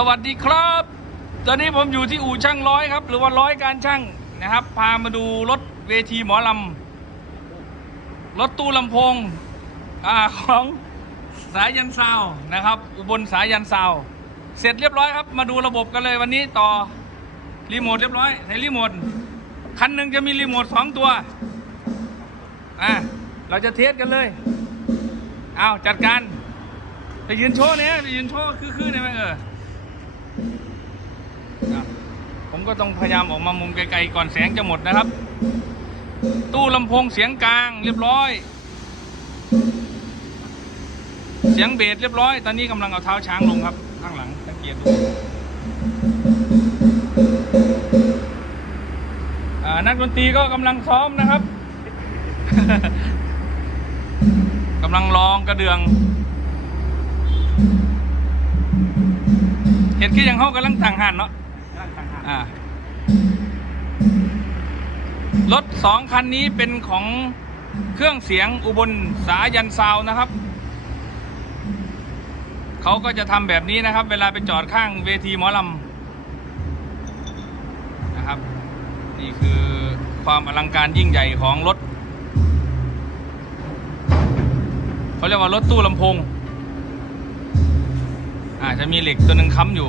สวัสดีครับ ตอนนี้ผมอยู่ที่อู่ช่างร้อยครับ หรือว่าร้อยการช่างนะครับ พามาดูรถเวทีหมอลำรถตู้ลำโพงอของสายยันซาวนะครับ อุบลสายยันซาว เสร็จเรียบร้อยครับ มาดูระบบกันเลยวันนี้ต่อรีโมทเรียบร้อยใช้รีโมทคันหนึ่งจะมีรีโมทสองตัวอะเราจะเทสกันเลยเอาจัดการไปยืนโชว์เนี่ยไปยืนโชว์คือๆเนี่ยไหมเออ ผมก็ต้องพยายามออกมามุมไกลๆก่อนแสงจะหมดนะครับ ตู้ลำโพงเสียงกลางเรียบร้อย เสียงเบสเรียบร้อย ตอนนี้กำลังเอาเท้าช้างลงครับ ข้างหลังสังเกตดูอ่านักดนตรีก็กำลังซ้อมนะครับกำลังร้องกระเดือง เห็นคือยังเขากำลังต่างหันเนาะ รถสองคันนี้เป็นของเครื่องเสียงอุบลสายันซาวนะครับ เขาก็จะทำแบบนี้นะครับ เวลาไปจอดข้างเวทีหมอลำนะครับ นี่คือความอลังการยิ่งใหญ่ของรถเขาเรียกว่ารถตู้ลำโพงอ่าจะมีเหล็กตัวหนึ่งค้ำอยู่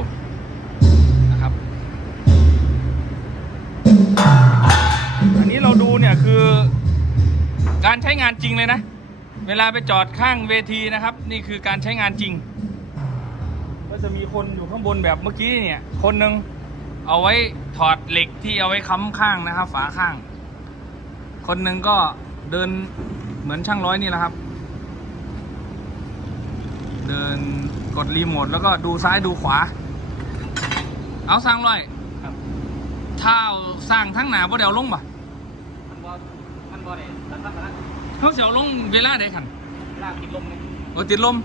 เราดูเนี่ยคือการใช้งานจริงเลยนะ เวลาไปจอดข้างเวทีนะครับ นี่คือการใช้งานจริง ก็จะมีคนอยู่ข้างบนแบบเมื่อกี้เนี่ย คนหนึ่งเอาไว้ถอดเหล็กที่เอาไว้ค้ำข้างนะครับ ฝาข้าง คนหนึ่งก็เดินเหมือนช่างร้อยนี่แหละครับ เดินกดรีโมทแล้วก็ดูซ้ายดูขวา เอาสร้างร้อยครับถ้าสร้างทั้งหนาบ่เดี๋ยวลงป่ะมันบ่มัน บ่ได้รักษาพนักเขาเสียวลงเวลาใดขันลากติดลมไงโอ้ติดลม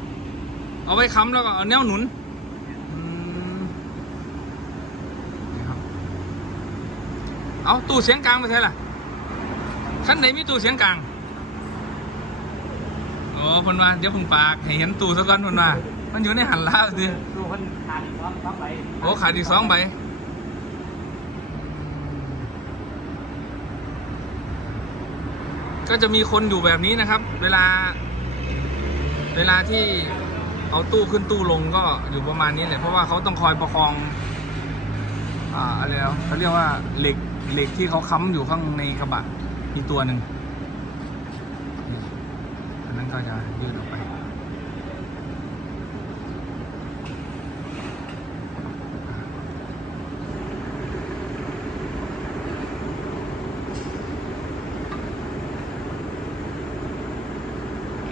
เอาไว้ค้ำแล้วก็เอาแนวหนุนอืมนี่ครับเอาตู้เสียงกลางไปใช่ล่ะคันไหนมีตู้เสียงกลางโอ้เพิ่นว่าเดี๋ยวเพิ่งปากให้เห็นตู้ซะก่อนเพิ่นว่ามันอยู่ในหันล่าสิดูคนทานอีกสองสองใบโอ้ขาดอีกสองใบ ก็จะมีคนอยู่แบบนี้นะครับ เวลา เวลาที่เอาตู้ขึ้นตู้ลงก็อยู่ประมาณนี้แหละเพราะว่าเขาต้องคอยประคอง อ่าอะไรแล้วเขาเรียกว่าเหล็กเหล็กที่เขาค้ำอยู่ข้างในกระบะมีตัวหนึ่งอันนั้นก็จะยืดออกไป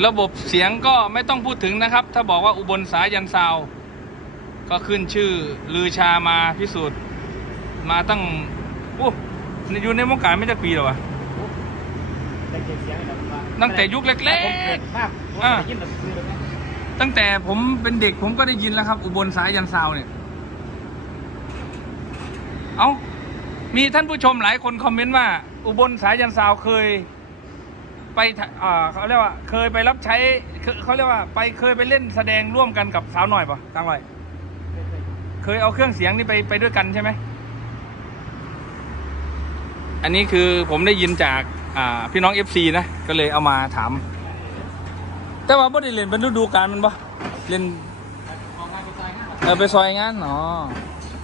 ระบบเสียงก็ไม่ต้องพูดถึงนะครับ ถ้าบอกว่าอุบลสายันซาวด์ก็ขึ้นชื่อลือชามาพิสูจน์ มาตั้งโอ้อยู่ในวงการไม่จะปีแล้ววะได้เก็บเสียงให้กับว่าตั้งแต่ยุคเล็กๆผมเกิดมากผมอ่าได้ยินแบบคือเลยนะตั้งแต่ผมเป็นเด็กผมก็ได้ยินแล้วครับ อุบลสายันซาวด์เนี่ย เอามีท่านผู้ชมหลายคนคอมเมนต์ว่า อุบลสายันซาวด์เคย ไปอ่าเขาเรียกว่าเคยไปรับใช้เขาเรียกว่าไปเคยไปเล่นแสดงร่วมกันกับสาวหน่อยปะตั้งไรเคยเอาเครื่องเสียงนี่ไปไปด้วยกันใช่ไหมอันนี้คือผมได้ยินจากพี่น้องเอฟซีนะก็เลยเอามาถาม แต่ว่าไม่ได้เล่นเป็นฤดูกาลมันปะเล่นออกงานไปซอยงานเออไปซอยงานอ๋อ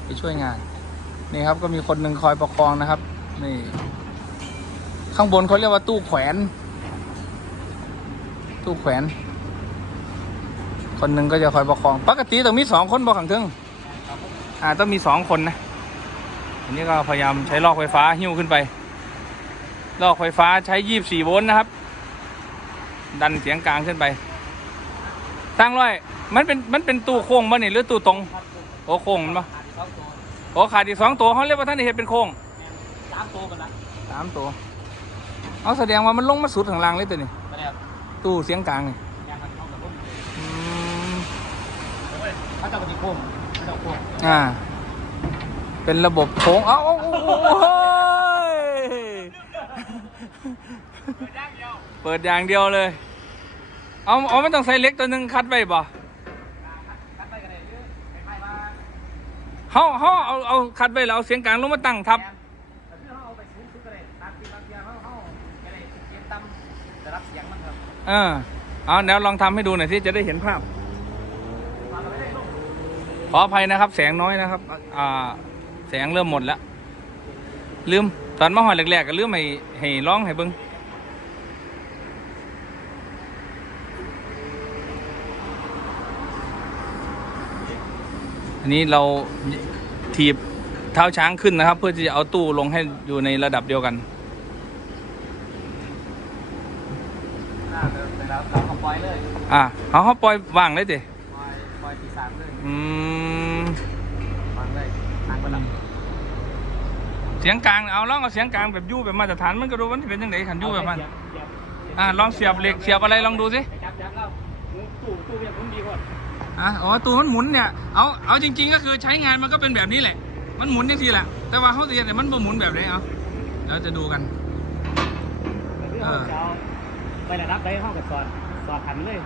ไปช่วยงาน นี่ครับก็มีคนหนึ่งคอยประคองนะครับ นี่ ข้างบนเขาเรียกว่าตู้แขวน ตู้แขวน คนหนึ่งก็จะคอยประคอง ปกติต้องมีสองคนบอกขังทึงอ่าต้องมีสองคนนะอันนี้ก็พยายามใช้ลอกไฟฟ้าหิ้วขึ้นไป ลอกไฟฟ้าใช้ยี่บสี่โวลต์นะครับ ดันเสียงกลางขึ้นไปตั้งร้อย มันเป็นมันเป็นตู้โค้งบ่นี่หรือตู้ตรงครับโอ้โค้งมันปะขาดอีกสองตัวโอ้ขาดอีกสองตัวเขาเรียกว่าท่านได้เห็นเป็นโค้งสามตัวกันละสามตัว เอาแสดงว่ามันลงมาสุดข้างล่างเลยตัวนี้ไปแล้ว ตู้เสียงกลางนี่งานมันเข้ากับผมอืมเขาจะปฏิโค้งเขาจะเอาโค้งอ่า เป็นระบบโค้งเอาเอาเอาเอาเฮ้ยเปิดอย่างเดียวเลย เอาเอาไม่ต้องใส่เหล็กตัวหนึ่งคัดไว้บ่คัดไปกันเลยเยอะไปไปมาเฮาเฮาเอาเอาคัดไว้แล้วเอาเสียงกลางลงมาตั้งทับ เออเอาเดี๋ยวลองทำให้ดูหน่อยที่จะได้เห็นภาพ ขออภัยนะครับ แสงน้อยนะครับ อ่า แสงเริ่มหมดแล้วลืม ตอนมาหอยแรกๆก็ลืมให้ให้ร้องให้เบิ้งอันนี้เราถีบเท้าช้างขึ้นนะครับ เพื่อที่จะเอาตู้ลงให้อยู่ในระดับเดียวกัน น่าจะไปแล้ว เราเอาปล่อยเลยอ่าเอาเขาปล่อยว่างเลยดิปล่อยปล่อยที่สามเลยอืมฟังเลยทางประดับเสียงกลางเอาลองเอาเสียงกลางแบบยู่แบบมาตรฐานมันก็ดูมันสิเป็นยังไงขันยู่แบบมันอ่าลองเสียบเหล็กเสียบอะไรลองดูสิจับจับแล้วตู้ตู้ยังคุ้มดีกว่าอะอ๋อตัวมันหมุนเนี่ยเอาเอาจริง ๆ ก็คือใช้งานมันก็เป็นแบบนี้แหละ มันหมุนอย่างทีแหละแต่ว่าเขาเรียนเนี่ยมันบ่หมุนแบบไหนเอาเราจะดูกันเออจะเอาไประดับได้ห้องกับสอด สอดขันเลย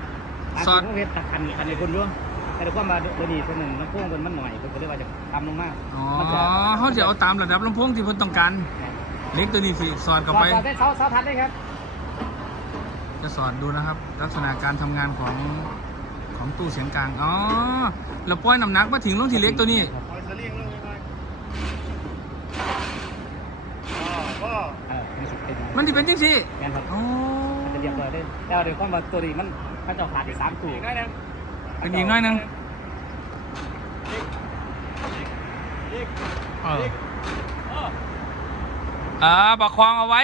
เขาเฮ็ดขันขันในคนร่วงแต่ด้วยความว่าเดี๋ยวนี้คนหนึ่งมันพ่วงมันมันหน่อยเพิ่นก็เลยว่าจะทำลงมาอ๋อเขาจะเอาตามระดับลำโพงที่เพิ่นต้องการเหล็กตัวนี้สิสอดเข้าไปสอดได้เสาเสาทัดได้ครับ จะสอนดูนะครับ ลักษณะการทำงานของของตู้เสียงกลางอ๋อเราปล่อยน้ำหนักมาถึงลงที่เหล็กตัวนี้เอาสลิงลงไปอ๋อก็เออมันสิเป็นมันที่เป็นจริงสิแม่นครับอ๋อจะ เรียบร้อยได้แต่ว่าเดี๋ยวความว่าตัวนี้มันมันจะขาดอีกสามตู้อีกหน่อยหนึงเป็นอีกหน้อยหนึงอีกเออเอออ่าประคองเอาไว้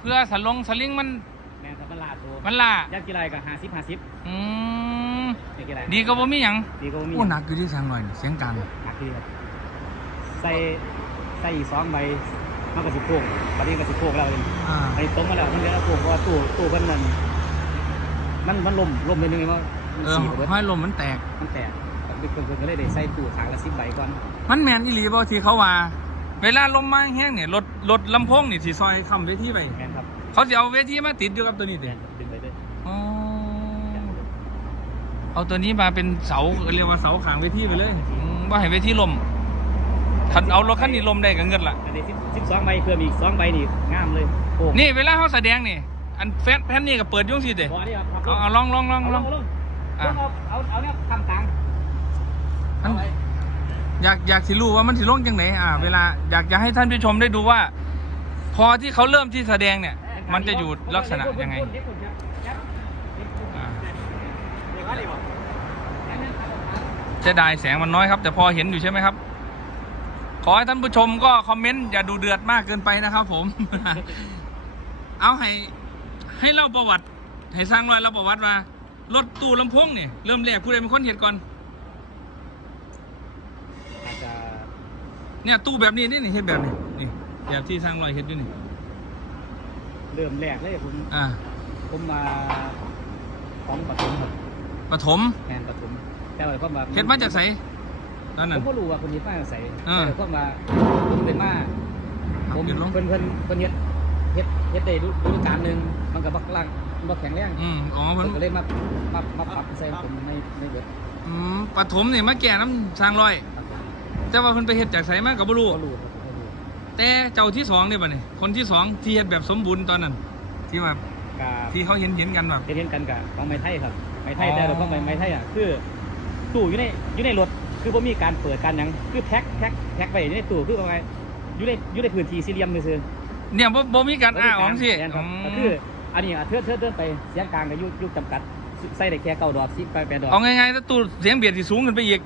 เพื่อสลงสลิงมันแม่นครับมันลาตัวมันล่ายักษ์กีฬากับห้าสิบห้าสิบอืมยักษ์กีฬาดีก็บ่มีหยังดีก็บ่มีโอ้หนักอยู่ที่เสียงหน่อยนี่เสียงกลางหนักที่ครับใส่ใส่อีกสองใบ มันก็สิโค้งตอนนี้ก็สิโค้งแล้วเองอ่าอันนี้ตรงมาแล้วมันเหลือโค้งเพราะว่าตู้ตู้มันมันมันมันล่มล่มนิดนึงว่ามันเออสีบเบิดห้อยลมมันแตก มันแตกเป็นคนคนก็เลยได้ใส่ตู้ทางละสิบใบก่อนมันแมนอีหลีบ่ที่เขาว่า เวลาลมมาแห้งเนี่ยรถรถลำโพงนี่สิซอยคำเวทีไป แม่นครับเขาจะเอาเวทีมาติดอยู่กับตัวนี้แม่เด้นดึงไปเลยอ๋อเอาตัวนี้มาเป็นเสาเรียกว่าเสาขางเวทีไปเลยอืมว่าให้เวทีลม คันเอารถคันนี้ลมได้ก็เงินละอันนี้สิบสิบสองใบเพิ่มอีกสองใบนี่งามเลยโค้งนี่เวลาเขาแสดงนี่อันแฟนแผ่นนี่ก็เปิดอยุ่จังสิเด้บอนี่ครับเอาเอาลองลองลองเอาลลองงเอาลงอะเอาเอาเอาเนี่ยทำตังค์อันเอาไว้อยากอยากสิรู้ว่ามันสิลงจังไหนอ่า เวลาอยากจะให้ท่านผู้ชมได้ดูว่า พอที่เขาเริ่มที่แสดงเนี่ย มันจะอยู่ลักษณะยังไงอ่าเสียดายแสงมันน้อยครับ แต่พอเห็นอยู่ใช่ไหมครับ ขอให้ท่านผู้ชมก็คอมเมนต์อย่าดูเดือดมากเกินไปนะครับ ผม เอาให้ให้เล่าประวัติ ให้สร้างรอยเล่าประวัติว่ารถตู้ลำโพงเนี่ยเริ่มแรกผู้ใดเป็นคนเห็นก่อน อาจจะเนี่ยตู้แบบนี้นี่นี่เห็นแบบนี้นี่แบบที่สร้างรอยเห็นอยู่นี่เริ่มแรกเลยผมอ่าผมมาของปฐมครับปฐมแทนปฐมแต่ว่าก็มาเห็ดมาจากไส ตอนผนั้น มก็รู้ว่าคนนี้มาจากไสเออแต่ก็มาผมเลยมาเอาผมเดี๋ยวลง เพิ่นเพิ่นเพิ่นเฮ็ดเฮ็ดเฮ็ดได้ฤดูกาลหนึงมันก็บักล่างบักแข็งแรงอืมอ๋อผเพิ่นมก็เลยมามามาปรับใส่ผมในในเบิดอืมปฐมนี่มาแก่น้ำสร้างรอย ครับผมแต่ว่าเพิ่นไปเฮ็ดจากไสมาก็บ่รู้ก็รู้ครับก็รู้แต่เจ้าที่สองนี่บัดนี้คนที่สองที่เฮ็ดแบบสมบูรณ์ตอนนั้น ที่ว่ากาที่เขาเห็นเห็นกันแบบเห็นเห็นกันกับของไม้ไทยครับไม้ไทยอ๋อ แต่เราก็ไม้ไม้ไทยอะคือตู้อยู่ในอยู่ในรถ คือผมมีการเปิดการหยังคือแพ็คแพ็คแพ็คไว้อยู่ในตู้คือว่าไงอยู่ในอยู่ในพื้นที่สี่เหลี่ยมซื่อๆเนี่ยบ่บ่มีการอ้าออกสิแม่นคอืรับก็มคืออันนี้อะเทื่อเทื่อเดินไปเสียงกลางกับยุคยุคจำกัดใส่ได้แค่เก้าดอกสิบไปแปดดอกเอาง่ายๆถ้าตู้เสียงเบียดสิสูงขึ้นไปอีก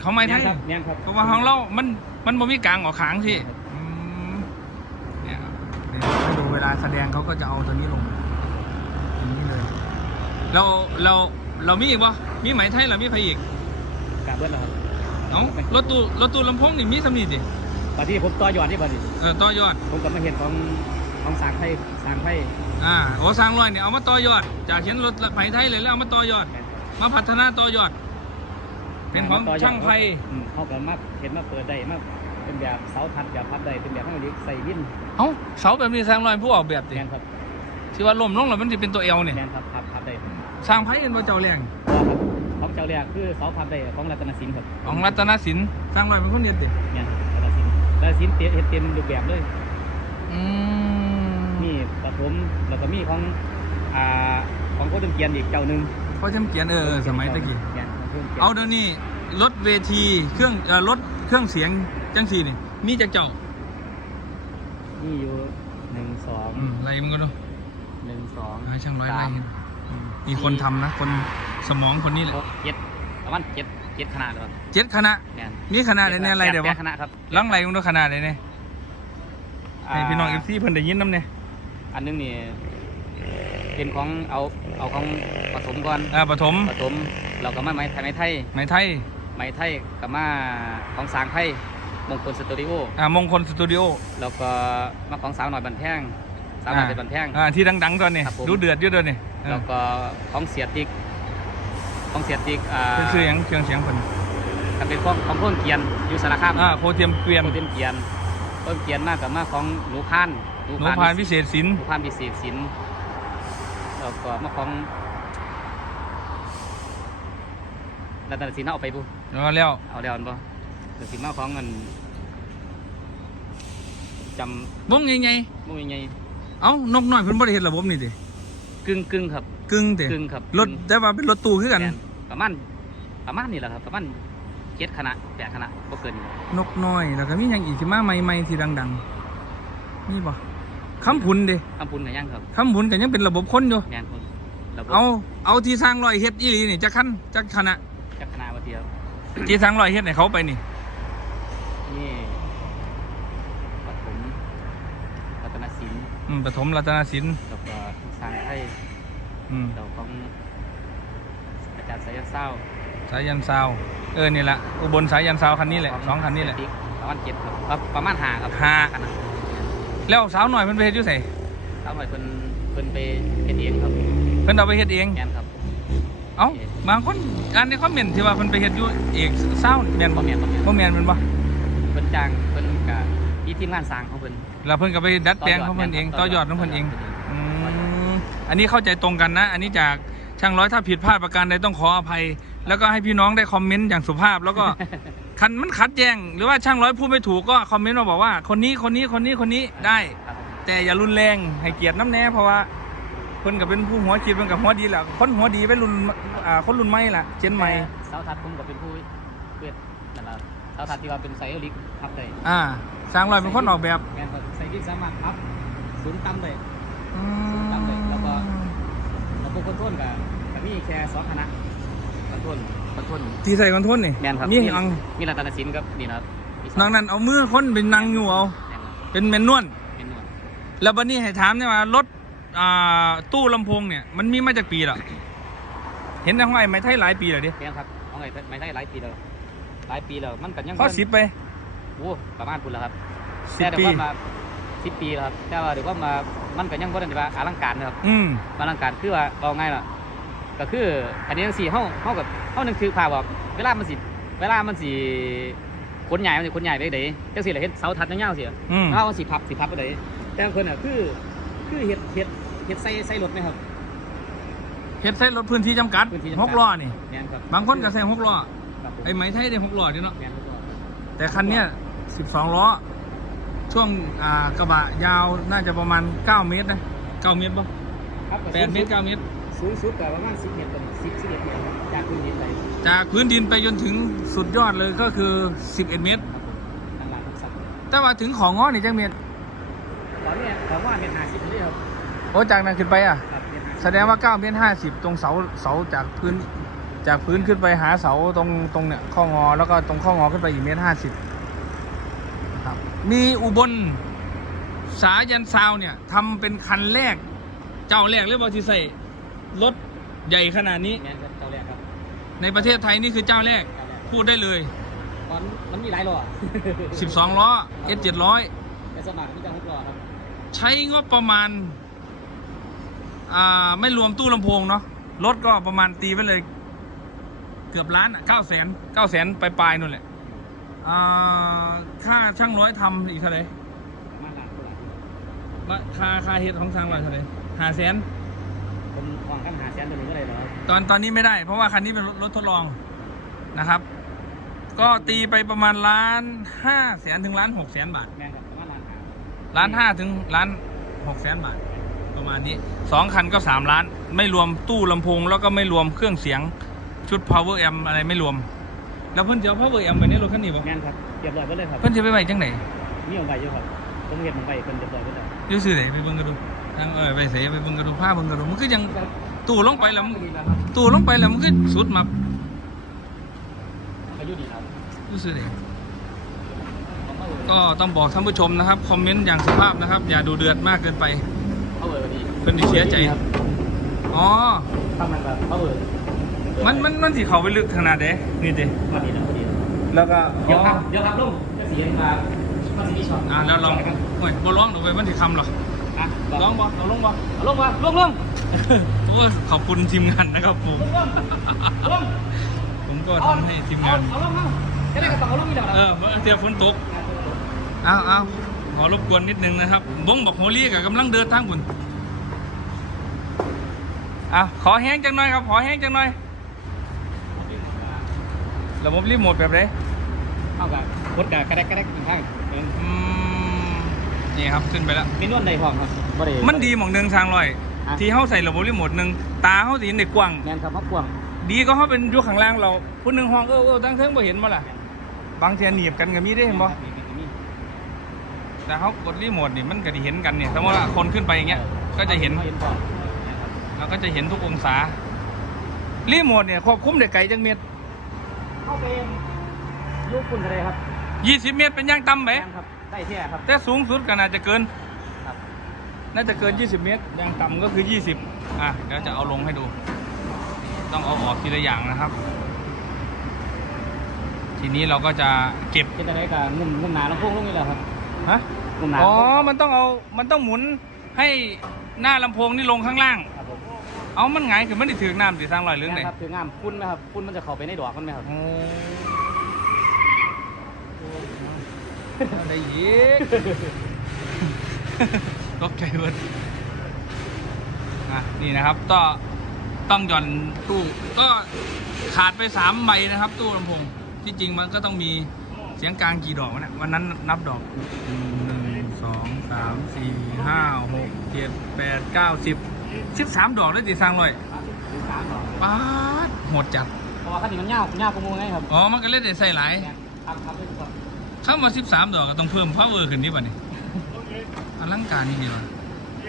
เขาไม่ไทยแม่นครับแม่นครับเพราะว่าของเรา มัน มันบ่มีกลางออกขางสิอืมเนี่ยเดี๋ยวให้ดูเวลาแสดงเขาก็จะเอาตัวนี้ลงอย่างนี้เลย เรา เรา เรามีอีกบ่มีไหมไทยเรามีไผอีกกาเบิ้ลแล้วครับ เอ้ารถตู้รถตู้ลำโพงนี่มีสำนีดิตอนที่ผมต่อยอดที่บัดนี้เออต่อยอด ผมก็มาเห็นของของสางไทยสางไทยอ่าโอ้สร้างร้อยเนี่ยเอามาต่อยอด จากเห็นรถไหมไทยเลยแล้วเอามาต่อยอดแม่นครับมาพัฒนาต่อยอด เป็นของต่ยดช่างไฟอืมเขาก็มาเห็นมาเปิดได้มาเป็นแบบเสาทัดแบบพับได้เป็นแบบให้เด็กใส่วินเอ้าเสาแบบนี้สร้างร้อยผู้ออกแบบดิแมนครับที่ว่าล่มลงแล้วมันจะเป็นตัวเอลเนี่ยแมนครับพับพับได้สร้างไพ่เป็นว่าเจ้าแรง เพราะว่าครับของเจ้าแรกคือเสาพับได้ของรัตนสินครับของรัตนสินสร้างรอยเป็นคนเดียดเด็เนี่ยรัตนสินรัตนสินเตะเฮ็ดเต็มรูปแบบเลยอืมมีปฐมแล้วก็มีของอ่าของโคตรเกียนอีกเจ้าหนึ่งเขาจำเกียนเออเออสมัยตะกี้เนี่ยของโคตรเกียนเอาเดี๋ยวนี้รถเวทีเครื่องเอ่อรถเครื่องเสียงจังสี่นี่มีจากเจ้ามีอยู่หนึ่งสองอืมอะไรมึงก็ดูหนึ่งสองให้ช่างร้อยสาไล่มเห็นอืมมีคนทำนะ คนสมองคนนี้แหละหก เจ็ดประมาณเจ็ดเจ็ดขนาดเลยครับเจ็ดคณะเนี่ยมีคณะอะไรเนี่ยอะไรเดี๋ยวแปวะดคณะครับลังไรมึงดูคณะอะไรเนี่ยให้พี่น้องเอฟซีเพิ่นได้ยินน้ำเนี่ยอันหนึงนี่เป็นของเอาเอาของผสมก่อนอ่าปฐมผสมเราก็มาไม้ไทยไม้ไทยไหมไทยไม้ไทยกับมาของสางไทยมงคลสตูดิโออ่ามงคลสตูดิโอแล้วก็มาของสาวหน่อยบันแพงสาวหน่อยเป็นบันแพงอ่าที่ดังๆตอนนี้ครับผม ดูเดือดอยู่ตอนนี้เออแล้วก็ของเสียติก ของเสียติกอ่าเป็นชื่อหยังเครื่องเสียงเพิ่นก็เป็นของของโพ่นเกียนอยู่สารคามอ่าโพเทียมเกวียนโพ่นเกียนโพ่นเกียนมากกับมาของหนูพานหนูพานวิเศษศิลป์หนูพานพิเศษศิลป์แล้วก็มาของรัตนศิลป์เอาไปบุแล้วแล้วเอาแล้วอันบ่รัตนศิลป์มาของเงินจวงไงไงำมุ่งยังไงเอ้านกน้อยเพิ่นบ่ได้เฮ็ดระบบนี่ติกึ่งกึ่งครับ กึ่งติกึ่งครับรถแต่ว่าเป็นรถตู้คือกันแม่ประมาณประมาณนี่แหละครับประมาณเจ็ดคณะแปดคณะก็เกินนกน้อยแล้วก็มีหยังอีกที่มาใหม่ๆที่ดังๆนี่บ่คำพุนเด้คำพุนกับยังครับคำพุนก็ยังเป็นระบบคนอยู่แมนคนระบบเอาเอาที่สร้างรอยเฮ็ดอีหลีนี่จักคันจักคณะจักคณะวันเดียวที่สร้างรอยเฮ็ดให้เขาไปนี่นี่ปฐมรัตนศิลป์อืมปฐมรัตนศิลป์แล้วก็สร้างไทย อืมเราของอาจารย์สายเศร้าสายยันซาวเออนี่แหละอุบลสายยันซาวคันนี้แหละสองคันนี้แหละ ประมาณเจ็ดครับเอ้อประมาณห้าครับห้าคณะแล้วสาวหน่อยเพิ่นไปเฮ็ดอยู่ไสเท่าไหร่เพิ่นเพิ่นไปเป็นเองครับเพิ่นเอาไปเฮ็ดเองแมนครับเอ้าบางคนอ่านในคอมเมนต์ที่ว่าเพิ่นไปเฮ็ดอยู่เอกเศร้าแม่นบ่บ่แมนบ่แมนบ่แม่นแม่นบ่เพิ่นจ้างเพิ่นกับมีทีมงานสร้างของเพิ่นแล้วเพิ่นก็ไปดัดแปลงของเพิ่นเองต่อยอดของเพิ่นเอง อืมอันนี้เข้าใจตรงกันนะ อันนี้จากช่างร้อยถ้าผิดพลาดประการใดต้องขออภัย แล้วก็ให้พี่น้องได้คอมเมนต์อย่างสุภาพ แล้วก็คันมันขัดแย้งหรือว่าช่างร้อยพูดไม่ถูกก็คอมเมนต์มาบอกว่าคนนี้คนนี้คนนี้คนนี้ได้ครับแต่อย่ารุนแรงให้เกียรติน้ำแน่เพราะว่าเพิ่นก็เป็นผู้หัวคิดเพิ่นกับหัวดีแหละคนหัวดีไว้รุ่นอ่าคนรุ่นใหม่ล่ะ เจนใหม่เสาทัดผมก็เป็นผู้เกิดนั่นล่ะเสาทัดที่ว่าเป็นไซโอลิกพับได้อ่าสร้างรอยเป็นคนออกแบบแมนก็ไซโอลิกสามารถพับศูนย์ต่ำได้อืมตามเลยแล้วก็แล้วพวก คอนโทรลก็ก็มีแค่สองคณะคอนโทรลคอนโทรลที่ใส่คอนโทรลนี่แมนครับมีอังมีรัตนศิลป์ครับนี่นะครับมีสงนอกนั้นเอามือคนเป็นนางอยู่เอา แม่นครับเป็นเมนนวลเป็นหน่วยแล้วบัดนี้ให้ถามเนี่ยว่ารถอ่าตู้ลำโพงเนี่ยมันมีมาจากปีละเห็นในห้องไอ้ไม้ไทยหลายปีแล้วดิแมนครับเอาไงไม่ได้หลายปีแล้วหลายปีแล้วมันกันยังพอสิบไปโอ้ประมาณพุ่นแล้วครับสิบแต่ปีเดี๋ยวว่ามา สิบปีแล้วครับแต่ว่าเดี๋ยวว่ามามันก็ยังบ่ได้ว่าอลังการนะครับอืมอลังการคือว่าเอาไงล่ะก็คืออันนี้จังสี่เฮาเฮากับเฮานึกคือภาพว่าเวลามันสิเวลามันสิขนใหญ่มันสิขนใหญ่ไปไหนจังสี่ล่ะเห็นเสาทัดยาวๆสิอืมเฮามันสิพับสิพับไปไหนแต่เพิ่นน่ะคือคือเฮ็ดเฮ็ดเฮ็ดใส่ใส่รถไหมครับ เฮ็ดใส่รถพื้นที่จำกัดพื้นที่จำกัด หกล้อนี่ แม่นครับบางคนก็ใส่หกล้อครับผมไอ้ไม้ไทยได้หกล้อดิเนาะแม่นครับแต่คันเนี้ยสิบสองล้อ ช่วงอ่ากระบะยาวน่าจะประมาณเก้าเมตรนะเก้าเมตรปะครับแปดเมตรเก้าเมตร สูงสุดก็ประมาณ10เมตรต่อ10 11เมตรครับจากพื้นดินไปจากพื้นดินไปจนถึงสุดยอดเลยก็คือ 11 เมตรครับผมทางหลังครับสักแต่ว่าถึงของง้อนี่จังเมตรตอนนี้ผมว่าเมตร50เลยครับโอ้จากนั้นขึ้นไปอะ ครับเมตร50แสดงว่า9เมตร50 ตรงเสาเสาจากพื้นจากพื้นขึ้นไปหาเสาตรงตรงเนี่ยข้องอแล้วก็ตรงข้องอขึ้นไปอีกเมตร50 ครับ มีอุบลสายันซาวเนี่ยทำเป็นคันแรก เจ้าแรกเลยบอที่ใส่รถใหญ่ขนาดนี้ แม่นครับเจ้าแรกครับในประเทศไทยนี่คือเจ้าแรก เจ้าแรกพูดได้เลยตอนมันมีหลายล้อ12 ล้อ S 700แต่สวนมัครมีแต่หกล้อครับใช้งบประมาณ อ่า ไม่รวมตู้ลำโพงเนาะรถก็ประมาณตีไปเลย เกือบล้านอะเก้าแสนเก้าแสนปลายๆนู่นแหละ อ่าค่าช่างร้อยทำอีกเท่าไหร่ประมาณล้านกว่ามาค่าค่าเฮ็ดของช่างร้อยเท่าไหร่ห้าแสนผมวางกันหาแสนตัวนี้ก็เลยเหรอตอนตอนนี้ไม่ได้ เพราะว่าคันนี้เป็นรถรถทดลองนะครับ ก็ตีไปประมาณล้านห้าแสนถึงล้านหกแสนบาทแม่งครับประมาณล้านห้าล้านห้าถึงล้านหกแสนบาท ประมาณนี้สองคันก็สามล้าน ไม่รวมตู้ลำโพงแล้วก็ไม่รวมเครื่องเสียงชุด power amp อะไรไม่รวม แล้วเพิ่นจะเอา power amp ไปในรถคันนี้บ่แม่นครับเรียบร้อยไปเลยครับเพิ่นจะไปไว้จังไหนมีเอาไว้อยู่ครับผมเห็นมันไปเป็นเรียบร้อยไปเลยอยู่ซื่อไหนไปเบิ่งกันดูทางเออไปเสไปเบิ่งกันดูผ้าเบิ่งกันดูมันคือยังตู้ลงไปแล้วมันตู้ลงไปแล้วมันคือสุดมับอายุดีครับอยู่ซื่อไหนก็ต้องบอกท่านผู้ชมนะครับคอมเมนต์อย่างสุภาพนะครับ อย่าดูเดือดมากเกินไปเขาเบิร์ดีเพิ่นสิเสียใจครับอ๋อถ้ามันแบบเขาเบิร์ มันมันมันสิเข้าไปลึกขนาดเด้นี่เด้พอดีนะพอดีแล้วก็เดี๋ยวครับเดี๋ยวครับลุงจะเสียงมามันจะมีช็อตอ่าแล้วลองโอ้ยบ่ร้องดอกไปมันสิคำหรอกอะร้องบ่เอาลงบ่เอาลงมาลงลงโอ้ยขอบคุณทีมงานนะครับผมลงลงผมก็ทำให้ทีมงานเอาลงเอาจะได้กระเป๋าลงมีแล้วเออเมื่อเทียฝนตกเอาเอาขอรบกวนนิดนึงนะครับบงบอกโฮลี่กับกำลังเดินทางคุณอะขอแห้งจังหน่อยครับ ขอแห้งจังหน่อย ระบบรีโมทแบบไหนเอากับรถกับกระแดกกระแดกข้างเป็นอืมนี่ครับขึ้นไปแล้ว เป็นนวดในห้องครับบ่ได้มันดีหมองหนึ่งทางลอย อะที่เขาใส่ระบบรีโมทหนึ่งตาเขาสีในกว้าง แมนครับพักกวางดีก็เขาเป็นอยุคข้างล่างเราผู้หนึ่งห้องเออเออตั้งเทิงบ่เห็นบ่ล่ะ บางเทียหนีบกันก็มีได้เห็นบ่แต่เขากดรีโมทนี่มันก็จะเห็นกันเนี่ยสมมติว่าคนขึ้นไปอย่างเงี้ยก็จะเห็น เห็นก่อนเราก็จะเห็นทุกองศารีโมทเนี่ยควบคุมได้ไกลจังเมตร เข้าไปลูกคุณอะไรครับ20เมตรเป็นย่างต่ำไหมแม่นครับ ได้แท้ครับ แต่สูงสุดก็น่าจะเกินครับ น่าจะเกิน 20 เมตรย่างต่ำก็คือ 20อะเดี๋ยวจะเอาลงให้ดู ต้องเอาออกทีละอย่างนะครับ ทีนี้เราก็จะเก็บเป็นอะไรกับงุ่มงุ่มหนาลำโพงลงนี่แหละครับฮะงุ่มหนาอ๋อมันต้องเอามันต้องหมุนให้หน้าลำโพงนี่ลงข้างล่างครับผม เอามันไงายคือมันได้ถือน้ำสิสร้างรอยเรื่องไหนแม่นครับถืองามพุ่นไหมครับพุ่นมันจะเข้าไปในดอกมันไหมครับโอ้อะไรอีกตกใจเบิดอะนี่นะครับก็ต้องหย่อนตู้ก็ขาดไปสามใบนะครับ ตู้ลำโพงที่จริงมันก็ต้องมีเสียงกลางกี่ดอกวะเนี่ยวันนั้นนับดอกหนึ่งสองสามสี่ห้าหกเจ็ดแปดเก้าสิบ สิบสามดอกได้ตีสร้างรอยถือสามดอกป๊าดโหดจัดเพราะว่าคันนี้มันยาวมันยาวกว่ามูไงครับอ๋อมันก็เล่นได้ใส่หลายทำทำด้วยครับเข้ามาสิบสามดอกก็ต้องเพิ่มพาวเวอร์ขึ้นนี่ป่ะนี่อลังการนี่เดียว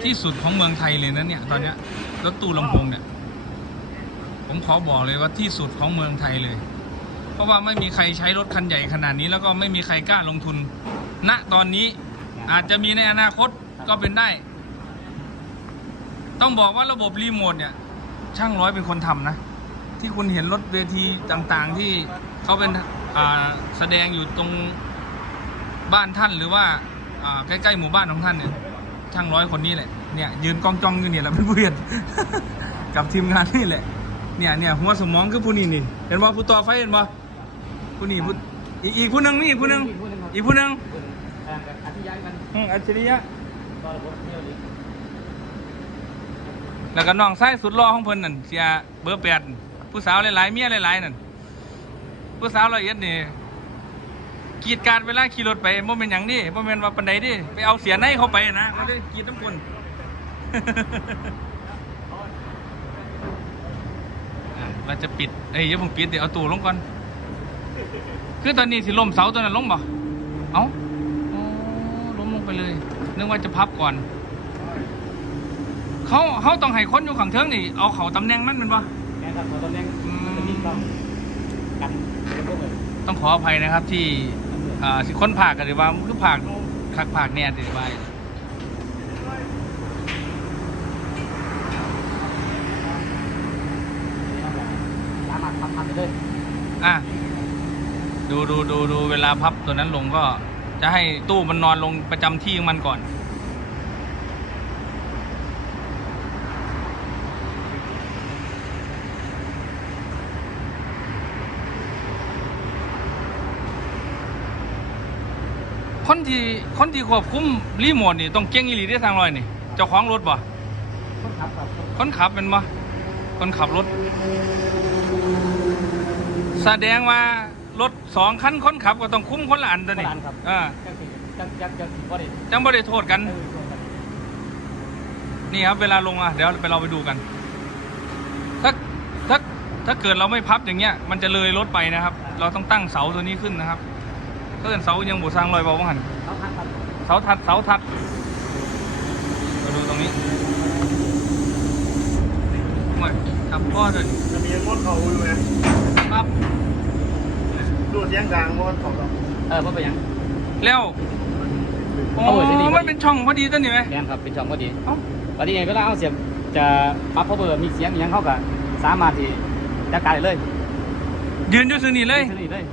ที่สุดของเมืองไทยเลยนะเนี่ยตอนเนี้ยรถตู้ลำโพงเนี่ยผมขอบอกเลยว่าที่สุดของเมืองไทยเลย เพราะว่าไม่มีใครใช้รถคันใหญ่ขนาดนี้แล้วก็ไม่มีใครกล้าลงทุนณตอนนี้อาจจะมีในอนาคตก็เป็นได้ ต้องบอกว่าระบบรีโมทเนี่ย ช่างร้อยเป็นคนทำนะ ที่คุณเห็นรถเวทีต่างๆที่เขาเป็นอ่าแสดงอยู่ตรงบ้านท่านหรือว่าอ่าใกล้ๆหมู่บ้านของท่านเนี่ย ช่างร้อยคนนี้แหละเนี่ยยืนกองจองอยู่เนี่ยแหละเพื่อนๆกับทีมงานนี่แหละเนี่ยเนี่ยหัวสมองคือผู้นี้นี่เห็นว่าผู้ต่อไฟเห็นป่ผู้นี้ผู้อีกอีกผู้หนึงนี่อีกผู้หนึงอีกผู้หนึงแทนกันอธิยายกันอืมอัจฉริยะ ต่อระบบเที่ยวนี้ แล้วก็น้องชายสุดล่อของเพิ่นนั่นเสียเบอร์แปดผู้สาวหลายๆเมียหลายๆนั่นผู้สาวละเอียดนี่กีดการเวลาขี่รถไปโมเมนต์อย่างนี้โมเมนต์ว่าปันใดดิไปเอาเสียในเข้าไปนะไม่ได้กีดน้ำคนอะเราจะปิดเอ้ยอย่าเพิ่งปิดเดี๋ยวเอาตู้ลงก่อน คือตอนนี้สิลมเสาตัวนั้นลงบ่เอ้าล้มลงไปเลยนึกว่าจะพับก่อน เขาเขาต้องให้คนอยู่ข้างเทิงนี่เอาเขาตำแหน่งมันแมันบ่แม่ครับตอนนี้มันจะมีกล้องกันเป็นพวกเลยต้องขออภัยนะครับที่อ่าสิคนผากกันหรือว่ามันคือผากขักผากเนี่ยติดไว้สามารถทำทำได้เลยอะดูดูดูดูเวลาพับตัวนั้นลงก็จะให้ตู้มันนอนลงประจำที่ของมันก่อน ที่คนที่ควบคุมรีโมทนี่ต้องเก่งอีหลีได้อทางลอยนี่เจ้าของรถบ่คนขับครับคนคนขับเป็นบ่คนขับรถ แสดงว่ารถสองคันคนขับก็ต้องคุ้มคนละอันตัวนี้คนละอันครับ อ่าจังสิจังจังจังสิบ่ได้จังบ่ได้โทษกัน เออโทษกันนี่ครับเวลาลงอะเดี๋ยวไปเราไปดูกัน ถ้าถ้าถ้าเกิดเราไม่พับอย่างเงี้ย มันจะเลยรถไปนะครับ เราต้องตั้งเสาตัวนี้ขึ้นนะครับ เพื่อนเสายังบูสร้างรอยเบาบ้างหันเขาพักครับเสาทัดเสาทัดมาดูตรงนี้มาครับพ่อด้วยจะมีมดเขาอยู่ไหมครับดูเสียงกลางมดเขาแบบเออบ่เป็นหยังแล้วโอ้เอาไว้ที่นี่พอดีมันเป็นช่องพอดีตัวนี้ไหมแม่นครับเป็นช่องพอดีเอ้าวันนี้เวลาเอาเสียบจะปรับพาวเวอร์มีเสียงอหยังเข้ากับสามารถที่จัดการได้เลย ยืนอยู่ซื่อนี่เลยซื้อนี่เลย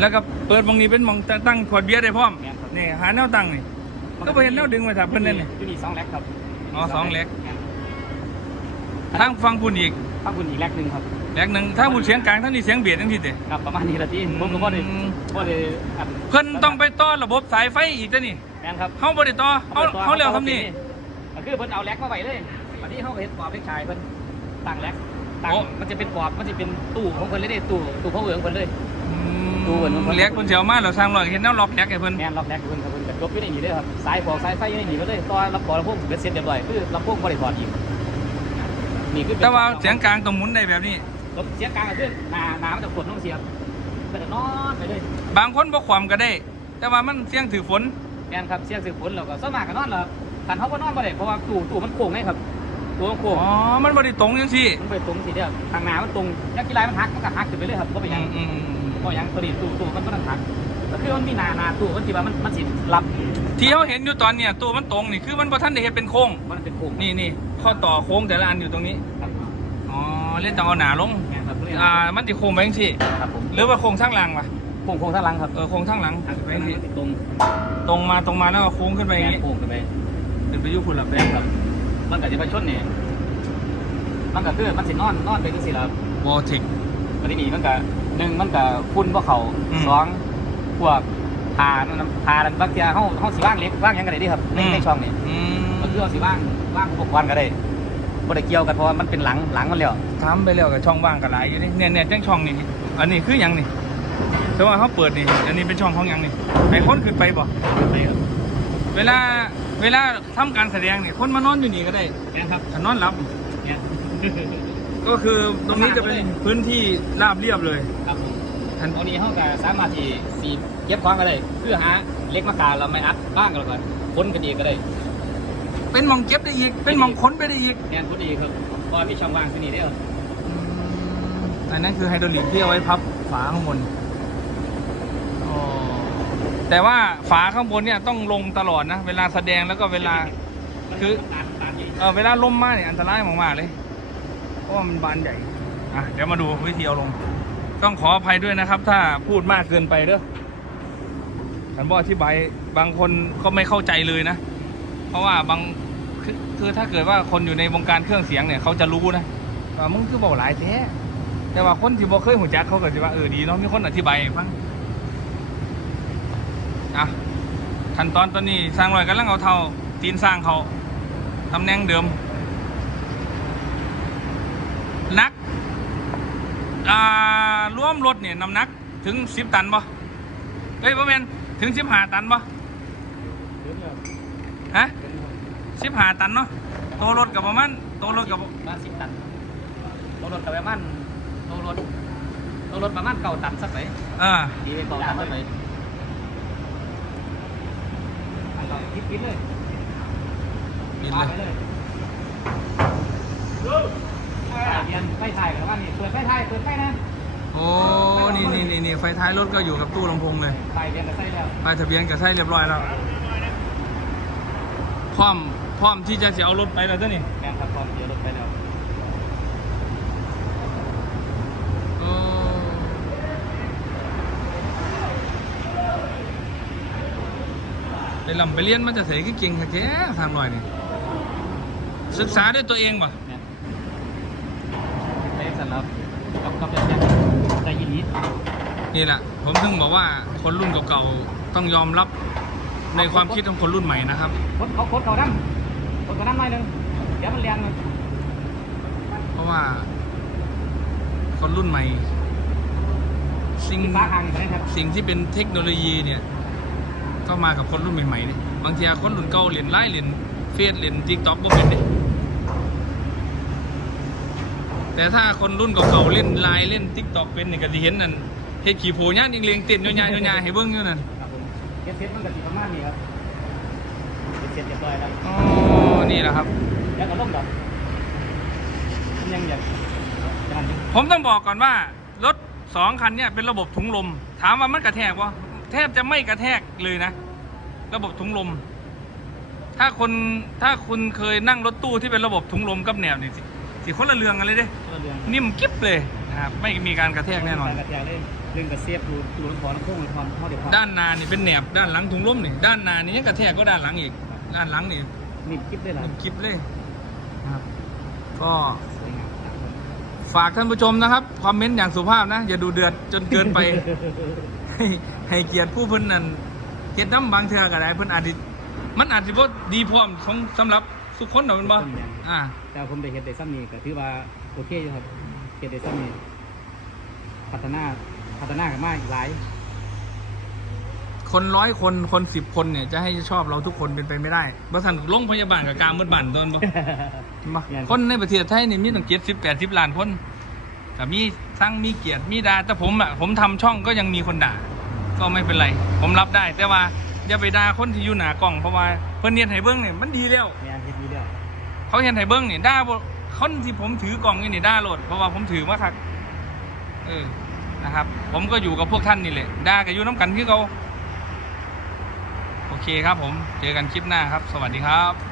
แล้วก็ เปิดมองนี้เป็นมองตั้งขวดเบียร์ได้พร้อมแม่นครับ นี่หาแนวตั้งนี่ก็บ่เห็นแนวดึงไว้ครับเพิ่นนั่นนี่อยู่นี่สองแล็กครับอ๋อสองแล็ก ม่นทางฟังคุณอีกข้างคุณอีกแล็กหนึ่งครับแหลกหนึ่งถ้าคุณเสียงกลางท่างนี้เสียงเบียดทั้งทีเด้ครับประมาณนี้ละที่ผมก็บ่ได้อืมบ่ได้อันเพิ่นต้องไปต่อระบบสายไฟอีกตัวนี่แม่นครับเฮาบ่ได้ต่อเฮาเฮาแล้วทำนี่ ก็คือเพิ่นเอาแล็กมาไว้เลยวันนี้เขาก็เห็นปอบเล็กชายเพิ่นตั้งแล็กตั้งมันจะเป็นปอบมันจะเป็นตู้ของเพิ่นเลยเด้ตู้ตู้พาวเวอร์ของเพิ่นเลย ดูเหมือนมันแหลกเพิ่นสิเอามาแล้วสร้างรอยเห็นแนวล็อกแหลกให้เพิ่นแม่นล็อกแล็กเพิ่นครับเพิ่นก็จบอยู่ในนี้เลยครับสายฟอกสายไฟอยู่ในนี้หมดเลยต่อลำปอลำโพงเบ็ดเสร็จเรียบร้อยคือลำโพงบ่ได้ถอดอีกนี่คือป็น แต่ว่าเสียงกลางต้องหมุนได้แบบนี้เสียงกลางก็คือหน้าหน้ามันจะกดลงเสียบมันจะนอนไปเลยบางคนบ่ความก็ได้ แต่ว่ามันเสียงถือฝนแม่นครับเสียงสืบฝนเราก็สวนมากก็นอนแล้วคันเขาบ่นอนบ่ได้เพราะว่าตู้ตู้มันโค้งไงครับตู้มันโค้งอ๋อมันบ่ได้ตรงจังซี่มันไปตรงสิเดียวทางหน้ามันตรงยักกีฬามันหักมันก็หักขึ้นไปเลยครับก็ไปนหอืยังมอืมอืม ก็ยังตัวนี้ตู้ตู้มันก็ต้องหักก็คือมันมีหน้าหน้าตู้มันสิว่ามันมันสิรับที่เฮาเห็นอยู่ตอนเนี้ยตัวมันตรงนี่คือมันบ่ทันได้เฮ็ดเป็นโค้งมันเป็นโค้งนี่นี่ข้อต่อโค้งแต่ละอันอยู่ตรงนี้ครับอ๋อเล่นต้องเอาหนาลงแม่นครับอ่ามันสิโค้งไปจังซี่ครับผมหรือว่าโค้งทางหลังวะโค้งโค้งทางหลังครับเออโค้งทางหลังทางไปไปจังซี่ตรงตรงมาตรงมาแล้วก็โค้งขึ้นไปอย่างแม่งี้นโค้งขึ้นไปเป็นไปอยุคุณหลับแดแม่งนครับ มันก็จะไปชนเนี่ยมันก็คือมันสินอนนอนไปจังซี่ล่ะวอลเทควันนี้มันก็ หนึ่งมันก็ฝุ่นบ่เข้าอืม สองพวกทานั่นทานั่นบางเทีเฮาเฮาสิว่างเล็กว่างหยังก็ได้เดิครับในในช่องนี้อืมมันคือเอาสิว่างว่างอุปกรณ์ก็ได้บ่ได้เกี่ยวกันเพราะว่ามันเป็นหลังหลังมันแล้วทำไปแล้วกับช่องว่างกับหลายอยู่นี่เนี่ยเนี่ยจังช่องนี่อันนี้คือหยังนี่แต่ว่าเขาเปิดนี่อันนี้เป็นช่องของหยังนี่ไอ้คนขึ้นไปบ่เวลาเวลาทำการแสดงเนี่ยคนมานอนอยู่นี่ก็ได้แม่นครับถ้านอนหลับ เนี่ย ก็คือตรงนี้จะเป็นพื้นที่ราบเรียบเลย ครับผมทันตรงนี้เฮาก็สามารถที่สิเก็บของก็ได้เพื่อหาเหล็กมากาเราไม่อัดบ้างก็แล้วกันคนกันอีกก็ได้เป็นหมองเก็บได้อีก เป็นหมองค้นไปได้อีกแม่นคนอีกครับเพราะว่ามีช่องว่างที่นี่เด้ออันนั้นคือไฮดรอลิกที่เอาไว้พับฝาข้างบนอ๋อแต่ว่าฝาข้างบนเนี่ยต้องลงตลอดนะ เวลาแสดงแล้วก็เวลาคือตามตามที่เออเวลาลมมาเนี่ยอันตรายมากๆเลยเพ ราะว่ามันบานใหญ่อะเดี๋ยวมาดูวิธีเอาลง ต้องขออภัยด้วยนะครับ ถ้าพูดมากเกินไปเด้อฉันบอกอธิบายบางคนก็ไม่เข้าใจเลยนะ เพราะว่าบางคือคือถ้าเกิดว่าคนอยู่ในวงการเครื่องเสียงเนี่ยเขาจะรู้นะว่มึงคือบอกหลายแท้แต่ว่าคนที่บอกเคยหูจักเขาก็จะว่าเออดีเนาะมีคนอธิบายฟังอะขั้นตอนตอนนี้สร้างรอยกำลังเอาเท่าตีนสร้างเขาตำแหน่งเดิม นัก อ่า รวมรถเนี่ยน้ำหนักถึงสิบตันบ่เอ้ยบ่แม่นถึงสิบห้าตันบ่ฮะสิบห้าตันเนาะตัวรถกับประมาณตัวรถกับประมาณ10ตันตัวรถกับประมาณตัวรถตัวรถประมาณเก้าตันสักไหนเอ่าดีเป็นเก้าตันสักไหนคิดคิดเลยบินพาเลย ไปเลยเรียนไฟไทยกันว่านี่เปิดไฟไทยเปิดไฟนะโอ้นี่นี่นี่นี่ไฟท้ายรถก็อยู่กับตู้ลำโพงเลยไฟเรียนกับไฟแล้วป้ายทะเบียนกับใช้เรียบร้อยแล้ว พร้อม พร้อมที่จะจะเอารถไปแล้วเจ้านี่แมนครับพร้อมเดี๋ยวรถไปแล้วโอ้ไปลำไปเรียนมันจะเสียเก่งๆแค่ทำหน่อยนี่ศึกษาด้วยตัวเองป่ะ แมนไปสั่นแล้วกับกับแบบใจยินดีนี่แหละ ผมถึงบอกว่าคนรุ่นเก่าๆต้องยอมรับในความคิดของคนรุ่นใหม่นะครับคนเขาคนเขาดั้งคนเขาดั้งหน่อยหนึงเดี๋ยวมันเรียนมันราะว่า คนรุ่นใหม่ สิ่งที่ฟ้าทางอย่างนี้ครับสิ่งที่เป็นเทคโนโลยีเนี่ยก็มากับคนรุ่นใหม่ๆเนี่ยบางทีคนรุ่นเก่าเรียนไล่เรียนเฟซเรียนทิกต็อกก็เป็นเนี่ย แต่ถ้าคนรุ่นเก่าๆเล่นไลน์เล่นทิกต็อกเป็นเนี่ยก็จะเห็นนั่นเฮ็ดขี่โพย่านยิงเลงเต้นย่อยๆย่อยๆให้เบิ่งอยู่นั่นครับผมเก็ตเซ็ตมันก็สิประมาณนี้ครับเก็ตเซ็ตเรียบร้อยแล้วอ๋อนี่แหละครับแล้วก็ล่มดอกมันยังอยากจะนั่นอยู่ผมต้องบอกก่อนว่ารถสองคันเนี่ยเป็นระบบถุงลม ถามว่ามันกระแทกวะแทบจะไม่กระแทกเลยนะ ระบบถุงลม ถ้าคนถ้าคุณเคยนั่งรถตู้ที่เป็นระบบถุงลมกับแนวนี่สิ สิคนละเรืองกันเลยเด้คนละเรื่องนิ่มกิ๊บเลยนะครับไม่มีการกระแทกแน่นอน กระแทกเลยเรื่องกระเสียบดูดูน้ำพอน้ำพุ่งน้ำพอน้ำพอเดี๋ยวพอด้านหน้านี่เป็นแหนบด้านหลังถุงลมนี่ด้านหน้านี่ยังกระแทกก็ด้านหลังอีก ด้านหลังนี่นิ่มกิ๊บได้หลายนิ่มกิ๊บเลยนะครับก็สวยงามฝากท่านผู้ชมนะครับคอมเมนต์อย่างสุภาพนะ อย่าดูเดือดจนเกินไป ให้ให้เกียรติผู้เพิ่นนั่นเฮ็ดน้ำบางเทื่อก็ได้เพิ่นอาจสิมันอาจสิบ่ดีพร้อมของสำหรับ ทุกคนดอกแม่นบ่อ่า แต่ผมได้เห็นได้ซ้ำนี้ก็ถือว่าโอเคอยู่ครับเห็นได้ซ้ำนี้พัฒนาพัฒนากันมากอีกหลายคนร้อยคนคนสิบคนเนี่ยจะให้ชอบเราทุกคนเป็นไปไม่ได้บ่ทันโรงพยาบาลกับกลางมืดบั่นตอนบ่บ่แม่นคนในประเทศไทยนี่มีตั้ง70 80ล้านคนก็มีทั้งมีเกียรติมีด่าแต่ผมอะผมทำช่องก็ยังมีคนด่า ก็ไม่เป็นไร ผมรับได้ แต่ว่าอย่าไปด่าคนที่อยู่หน้ากล้องเพราะว่า เพิ่นเฮ็ดให้เบิ่งเนี่ยมันดีแล้วงานเฮ็ดดีแล้วเขาเห็นไทเบิ้งนี่ด่าบ่คนที่ผมถือกล่องนี่นี่ด่าโลดเพราะว่าผมถือมาคักเออนะครับ ผมก็อยู่กับพวกท่านนี่แหละด่ากับอยู่น้ำกันคือเขาโอเคครับผม เจอกันคลิปหน้าครับ สวัสดีครับ